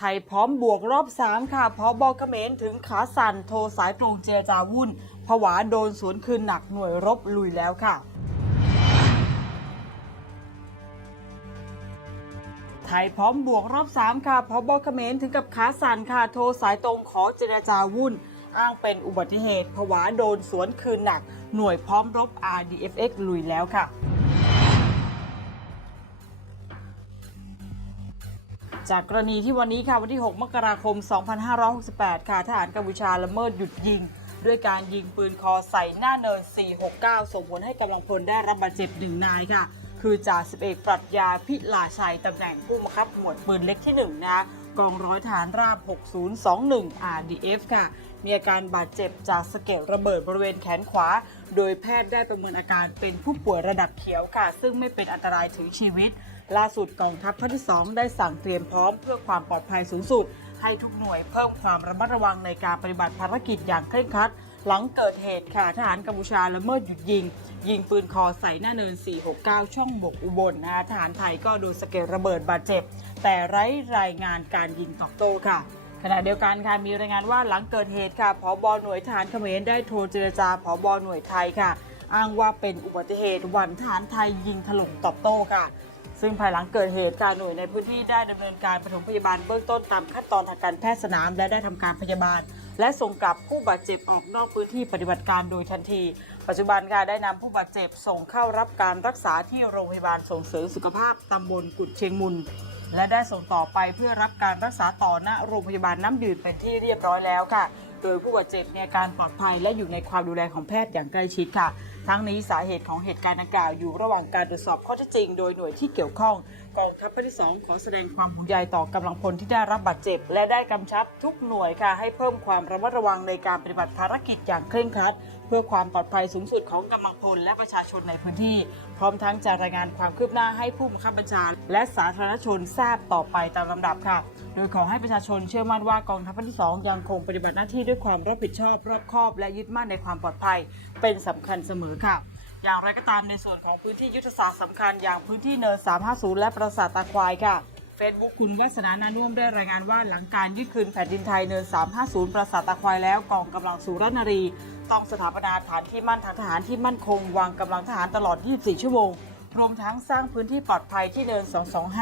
ไทยพร้อมบวกรอบ 3 ค่ะพอบอกเขมรถึงขาสั่นโทรสายตรงเจรจาวุ่นผวาโดนสวนคืนหนักหน่วยรบลุยแล้วค่ะไทยพร้อมบวกรอบ 3 ค่ะพอบอเขมรถึงกับขาสั่นค่ะ โทรสายตรงขอเจรจาวุ่น อ้างเป็นอุบัติเหตุผวาโดนสวนคืนหนัก หน่วยพร้อมรบ RDFX ลุยแล้วค่ะ จากกรณีที่วันนี้ค่ะวันที่ 6 มกราคม 2568 ค่ะทหารกัมพูชาละเมิดหยุดยิง ด้วยการยิงปืนคอใส่หน้าเนิน 469 ส่งผลให้กำลังพลได้รับบาดเจ็บหนึ่งนายค่ะ คือจ่าสิบเอกปรัชญาพิลาชัยตำแหน่งผู้บังคับหมวดปืนเล็กที่ 1 นะคะกองร้อยฐานราบ 6021 RDF ค่ะ มีอาการบาดเจ็บจากสะเก็ดระเบิดบริเวณแขนขวา โดยแพทย์ได้ประเมินอาการเป็นผู้ป่วยระดับเขียวค่ะ ซึ่งไม่เป็นอันตรายถึงชีวิต ล่าสุดกองทัพภาคที่ 2 ได้สั่งเตรียมพร้อมเพื่อความปลอดภัยสูงสุด ให้ทุกหน่วยเพิ่มความระมัดระวังในการปฏิบัติภารกิจอย่างเคร่งครัด หลังเกิดเหตุค่ะทหารกัมพูชาละเมิดหยุดยิง ยิงปืนคอใส่หน้าเนิน 469 ช่องบกอุบลนะคะทหารไทยก็โดนสะเก็ดระเบิดบาดเจ็บ แต่ไร้รายงานการยิงตอบโต้ค่ะขณะเดียวกันค่ะมีรายงานว่าหลังเกิดเหตุค่ะผอบหน่วยทหารเขมรได้โทรเจรจาผอบหน่วยไทยค่ะ อ้างว่าเป็นอุบัติเหตุวันทหารไทยยิงถล่มตอบโต้ค่ะ ซึ่งภายหลังเกิดเหตุการหน่วยในพื้นที่ได้ดำเนินการปฐมพยาบาลเบื้องต้นตามขั้นตอนทางการแพทย์สนาม และได้ทำการพยาบาล และส่งกลับผู้บาดเจ็บออกนอกพื้นที่ปฏิบัติการโดยทันที ปัจจุบันค่ะได้นำผู้บาดเจ็บส่งเข้ารับการรักษาที่โรงพยาบาลส่งเสริมสุขภาพตำบลกุดเชียงมุน และได้ส่งต่อไปเพื่อรับการรักษาต่อณโรงพยาบาลน้ำยืนเป็นที่เรียบร้อยแล้วค่ะ โดยผู้บาดเจ็บมีอาการปลอดภัยและอยู่ในความดูแลของแพทย์อย่างใกล้ชิดค่ะ ทั้งนี้สาเหตุของเหตุการณ์ดังกล่าวอยู่ระหว่างการตรวจสอบข้อเท็จจริง โดยหน่วยที่เกี่ยวข้องกองทัพภาคที่ 2 ขอแสดงความห่วงใยต่อกำลังพลที่ได้รับบาดเจ็บ และได้กำชับทุกหน่วยค่ะให้เพิ่มความระมัดระวังในการปฏิบัติภารกิจอย่างเคร่งครัด เพื่อความปลอดภัยสูงสุดของกำลังพลและประชาชนในพื้นที่ พร้อมทั้งจะรายงานความคืบหน้าให้ผู้บังคับบัญชาและสาธารณชนทราบต่อไปตามลำดับค่ะ โดยขอให้ประชาชนเชื่อมั่นว่ากองทัพภาคที่ 2 ยังคงปฏิบัติหน้าที่ด้วยความรับผิดชอบรอบคอบ และยึดมั่นในความปลอดภัย เป็นสำคัญเสมอค่ะ อย่างไรก็ตามในส่วนของพื้นที่ยุทธศาสตร์สำคัญอย่างพื้นที่เนิน 350 และปราสาทตาควายค่ะเฟซบุ๊กคุณวัฒนานานุ่มได้รายงานว่าหลังการยึดคืนแผ่นดินไทยเนิน 350 ปราสาทตาควายแล้วกองกำลังสุรนารี ต้องสถาปนาฐานที่มั่นทางทหารที่มั่นคง วางกำลังทหารตลอด 24 ชั่วโมง รวมทั้งสร้างพื้นที่ปลอดภัยที่เนิน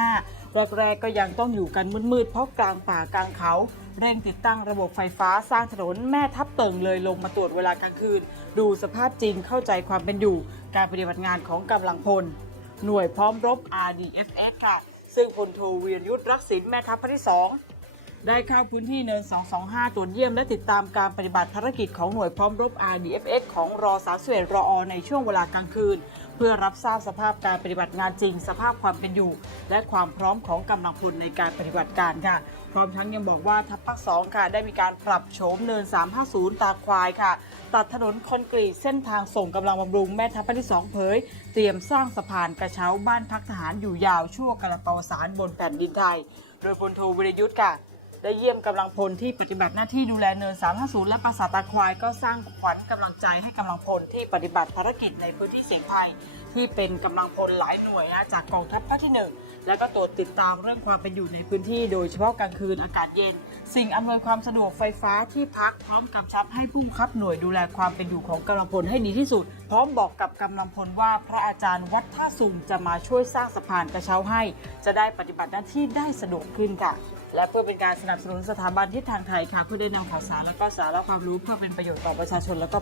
225แรกก็ยังต้องอยู่กันมืดๆเพราะกลางป่ากลางเขา เร่งติดตั้งระบบไฟฟ้าสร้างถนนแม่ทับเติ่งเลยลงมาตรวจเวลากลางคืน ดูสภาพจริงเข้าใจความเป็นอยู่ การปฏิบัติงานของกำลังพล หน่วยพร้อมรบ RDFS ค่ะ ซึ่งพลโทเวีรยุทธรักษินแม่ทัพภาคที่2ได้เข้าพื้นที่เนิน 225 ตรวจเยี่ยมและติดตามการปฏิบัติภารกิจของหน่วยพร้อมรบ RDFS ของรอ31รอในช่วงเวลากลางคืน เพื่อรับทราบสภาพการปฏิบัติงานจริง สภาพความเป็นอยู่ และความพร้อมของกำลังพลในการปฏิบัติการค่ะพร้อมทั้งยังบอกว่าทัพภาค2ค่ะ ได้มีการปรับโฉมเนิน 350 ตาควายค่ะ ตัดถนนคอนกรีตเส้นทางส่งกำลังบำรุงแม่ทัพภาคที่2เผย เตรียมสร้างสะพานกระเช้าบ้านพักทหารอยู่ยาวชั่วกระปวสารบนแผ่นดินไทย โดยพลโทวิรยุทธ์ค่ะ ได้เยี่ยมกำลังพลที่ปฏิบัติหน้าที่ดูแลเนิน350และปราสาทตาควายก็สร้างขวัญกำลังใจให้กำลังพลที่ปฏิบัติภารกิจในพื้นที่เสี่ยงภัย ที่เป็นกำลังพลหลายหน่วยนะจากกองทัพภาคที่ 1 และก็ตรวจติดตามเรื่องความเป็นอยู่ในพื้นที่ โดยเฉพาะกลางคืนอากาศเย็น สิ่งอำนวยความสะดวกไฟฟ้าที่พักพร้อมกำชับให้ผู้บังคับหน่วยดูแลความเป็นอยู่ของกำลังพลให้ดีที่สุด พร้อมบอกกับกำลังพลว่าพระอาจารย์วัดท่าสุงจะมาช่วยสร้างสะพานกระเช้าให้ จะได้ปฏิบัติหน้าที่ได้สะดวกขึ้นค่ะและเพื่อเป็นการสนับสนุนสถาบันทิศทางไทยค่ะเพื่อได้นำข่าวสารและก็สาระความรู้เพื่อเป็นประโยชน์ต่อประชาชนและก็